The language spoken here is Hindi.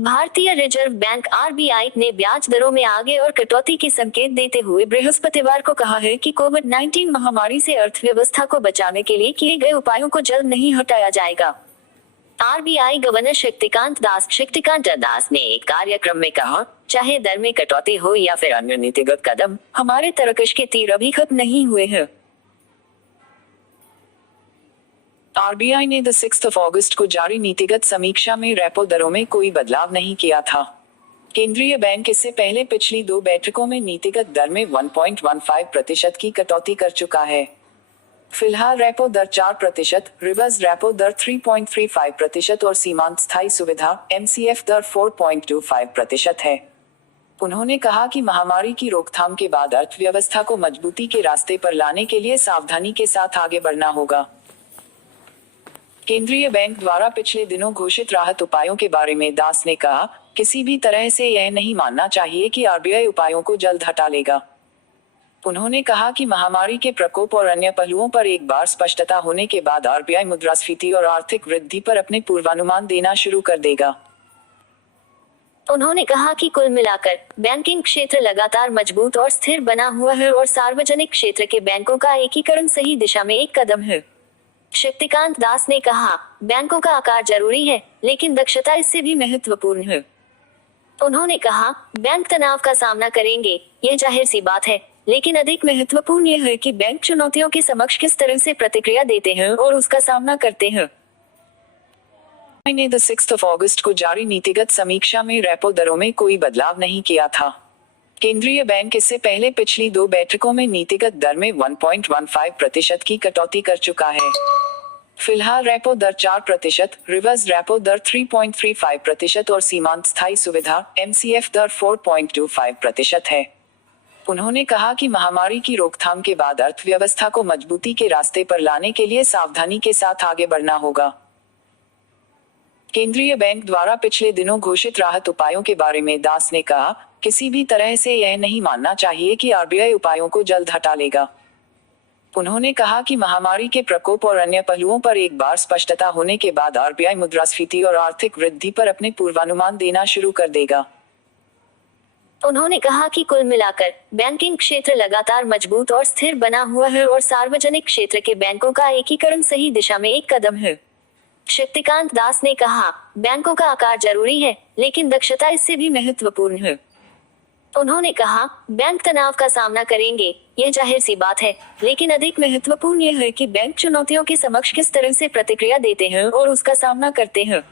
भारतीय रिजर्व बैंक आरबीआई ने ब्याज दरों में आगे और कटौती के संकेत देते हुए बृहस्पतिवार को कहा है कि कोविड-19 महामारी से अर्थव्यवस्था को बचाने के लिए किए गए उपायों को जल्द नहीं हटाया जाएगा। आरबीआई गवर्नर शक्तिकांत दास ने एक कार्यक्रम में कहा, चाहे दर में कटौती हो या फिर अन्य नीतिगत कदम, हमारे तरकश के तीर अभी खत्म नहीं हुए हैं। आरबीआई ने 6 अगस्त को जारी नीतिगत समीक्षा में रेपो दरों में कोई बदलाव नहीं किया था। केंद्रीय बैंक इससे पहले पिछली 2 बैठकों में नीतिगत दर में 1.15% की कटौती कर चुका है। फिलहाल रेपो दर 4%, रिवर्स रेपो दर 3.35% और सीमांत स्थायी सुविधा MCF दर 4.25% है। उन्होंने कहा कि महामारी की रोकथाम के बाद अर्थव्यवस्था को मजबूती के रास्ते पर लाने के लिए सावधानी के साथ आगे बढ़ना होगा। केंद्रीय बैंक द्वारा पिछले दिनों घोषित राहत उपायों के बारे में दास ने कहा, किसी भी तरह से यह नहीं मानना चाहिए कि आरबीआई उपायों को जल्द हटा लेगा। उन्होंने कहा कि महामारी के प्रकोप और अन्य पहलुओं पर एक बार स्पष्टता होने के बाद आरबीआई मुद्रास्फीति और आर्थिक वृद्धि पर अपने पूर्वानुमान देना शुरू कर देगा। उन्होंने कहा कि कुल मिलाकर बैंकिंग क्षेत्र लगातार मजबूत और स्थिर बना हुआ है और सार्वजनिक क्षेत्र के बैंकों का एकीकरण सही दिशा में एक कदम है। शक्तिकांत दास ने कहा, बैंकों का आकार जरूरी है, लेकिन दक्षता इससे भी महत्वपूर्ण है। उन्होंने कहा, बैंक तनाव का सामना करेंगे, यह जाहिर सी बात है, लेकिन अधिक महत्वपूर्ण यह है कि बैंक चुनौतियों के समक्ष किस तरह से प्रतिक्रिया देते हैं और उसका सामना करते हैं। ने 6 अगस्त को जारी नीतिगत समीक्षा में रेपो दरों में कोई बदलाव नहीं किया था। केंद्रीय बैंक इससे पहले पिछली 2 बैठकों में नीतिगत दर में 1.15% की कटौती कर चुका है। फिलहाल रेपो दर 4%, रिवर्स रेपो दर 3.35% और सीमांत स्थायी सुविधा MCF दर 4.25% है। उन्होंने कहा कि महामारी की रोकथाम के बाद अर्थव्यवस्था को मजबूती के रास्ते पर लाने के लिए सावधानी के साथ आगे बढ़ना होगा। केंद्रीय बैंक द्वारा पिछले दिनों घोषित राहत उपायों के बारे में दास ने कहा, किसी भी तरह से यह नहीं मानना चाहिए कि आरबीआई उपायों को जल्द हटा लेगा। उन्होंने कहा कि महामारी के प्रकोप और अन्य पहलुओं पर एक बार स्पष्टता होने के बाद आरबीआई मुद्रास्फीति और आर्थिक वृद्धि पर अपने पूर्वानुमान देना शुरू कर देगा। उन्होंने कहा कि कुल मिलाकर बैंकिंग क्षेत्र लगातार मजबूत और स्थिर बना हुआ है और सार्वजनिक क्षेत्र के बैंकों का एकीकरण सही दिशा में एक कदम है। शक्तिकांत दास ने कहा, बैंकों का आकार जरूरी है, लेकिन दक्षता इससे भी महत्वपूर्ण है। उन्होंने कहा, बैंक तनाव का सामना करेंगे, यह जाहिर सी बात है, लेकिन अधिक महत्वपूर्ण यह है कि बैंक चुनौतियों के समक्ष किस तरह से प्रतिक्रिया देते हैं और उसका सामना करते हैं।